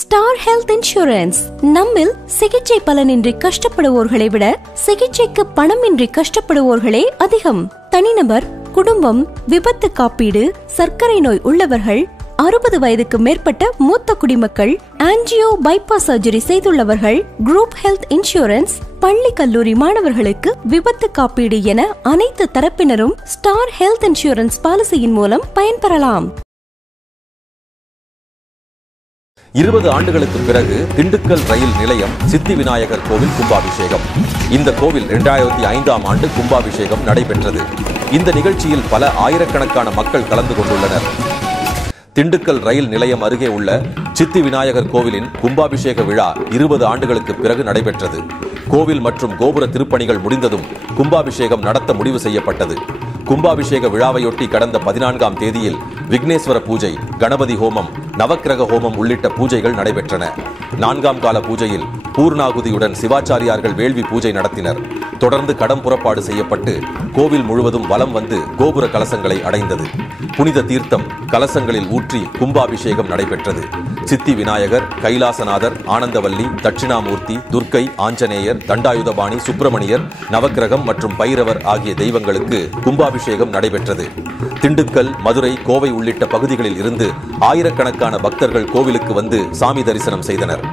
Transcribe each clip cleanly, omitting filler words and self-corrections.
Star health insurance நம்மில் சிகிச்சை பலனின்றி கஷ்டப்படுவோர்களை விட சிகிச்சைக்கு பணமின்றி கஷ்டப்படுவோர்களே அதிகம். தனிநபர், குடும்பம், விபத்து காப்பீடு, சர்க்கரை நோய் உள்ளவர்கள், 60 வயதுக்கு மேற்பட்ட மூத்த குடிமக்கள், ஆன்ஜியோ பைபாஸ் சர்ஜரி செய்துள்ளவர்கள், குரூப் ஹெல்த் இன்சூரன்ஸ், பள்ளி கல்லூரி மாணவர்களுக்கு விபத்து காப்பீடு என அனைத்து தரப்பினரும் ஸ்டார் ஹெல்த் இன்சூரன்ஸ் பாலிசியின் மூலம் பயன்பெறலாம். 20 ஆண்டுகளுக்கு பிறகு திண்டுக்கல் ரயில் நிலையம் சித்தி விநாயகர் கோவில் கும்பாபிஷேகம். இந்த கோவில் 2005ஆம் ஆண்டு கும்பாபிஷேகம் நடைபெற்றது. இந்த நிகழ்ச்சியில் பல ஆயிரக்கணக்கான மக்கள் கலந்து கொண்டுள்ளனர். திண்டுக்கல் ரயில் நிலையம் அருகே உள்ள சித்தி விநாயகர் கோவிலின் கும்பாபிஷேக விழா 20 ஆண்டுகளுக்கு பிறகு நடைபெற்றது. கோவில் மற்றும் கோபுர திருப்பணிகள் முடிந்ததும் கும்பாபிஷேகம் நடத்த முடிவு செய்யப்பட்டது. கும்பாபிஷேக விழாவையொட்டி கடந்த 14ஆம் தேதியில் விக்னேஸ்வர பூஜை, கணபதி ஹோமம், நவக்கிரக ஹோமம் உள்ளிட்ட பூஜைகள் நடைபெற்றன. 4ஆம் கால பூஜையில் பூர்ணாகுதியுடன் சிவாச்சாரியார்கள் வேள்வி பூஜை நடத்தினர். தொடர்ந்து கடம் புறப்பாடு செய்யப்பட்டு கோவில் முழுவதும் வலம் வந்து கோபுர கலசங்களை அடைந்தது. புனித தீர்த்தம் கலசங்களில் ஊற்றி கும்பாபிஷேகம் நடைபெற்றது. சித்தி விநாயகர், கைலாசநாதர், ஆனந்தவல்லி, தட்சிணாமூர்த்தி, துர்க்கை, ஆஞ்சநேயர், தண்டாயுதபாணி, சுப்பிரமணியர், நவக்கிரகம் மற்றும் பைரவர் ஆகிய தெய்வங்களுக்கு கும்பாபிஷேகம் நடைபெற்றது. திண்டுக்கல், மதுரை, கோவை உள்ளிட்ட பகுதிகளில் இருந்து ஆயிரக்கணக்கான பக்தர்கள் கோவிலுக்கு வந்து சாமி தரிசனம் செய்தனர்.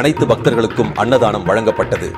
அனைத்து பக்தர்களுக்கும் அன்னதானம் வழங்கப்பட்டது.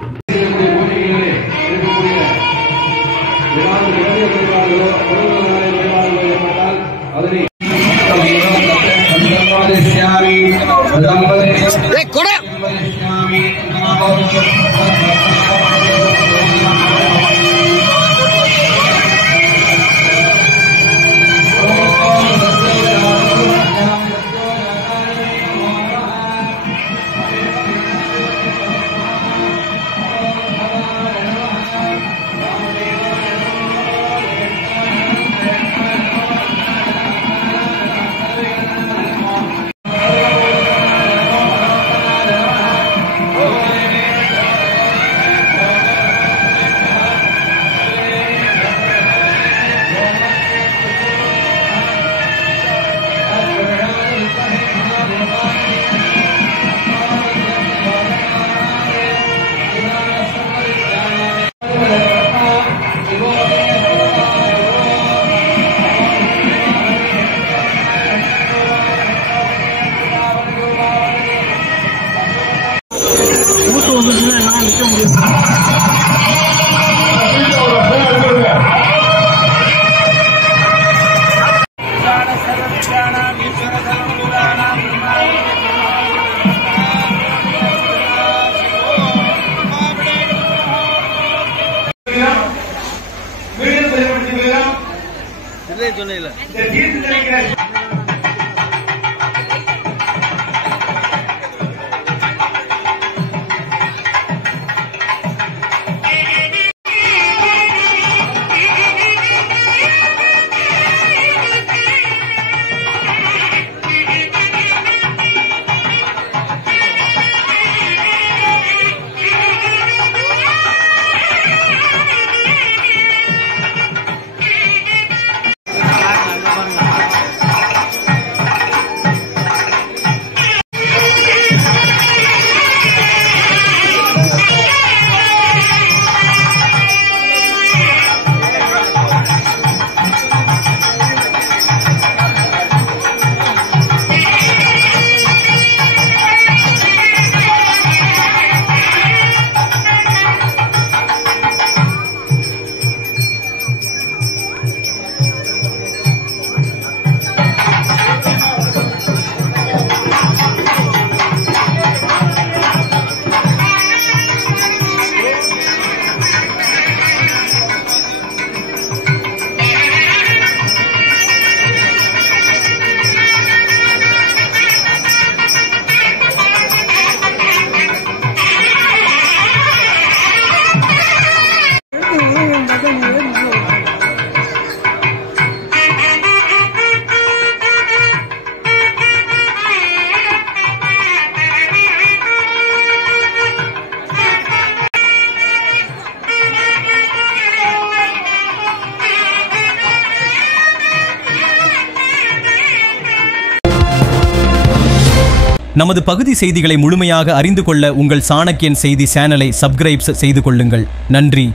நமது பகுதி செய்திகளை முழுமையாக அறிந்து கொள்ள உங்கள் சாணக்கியன் செய்தி சேனலை சப்ஸ்கிரைப் செய்து கொள்ளுங்கள். நன்றி.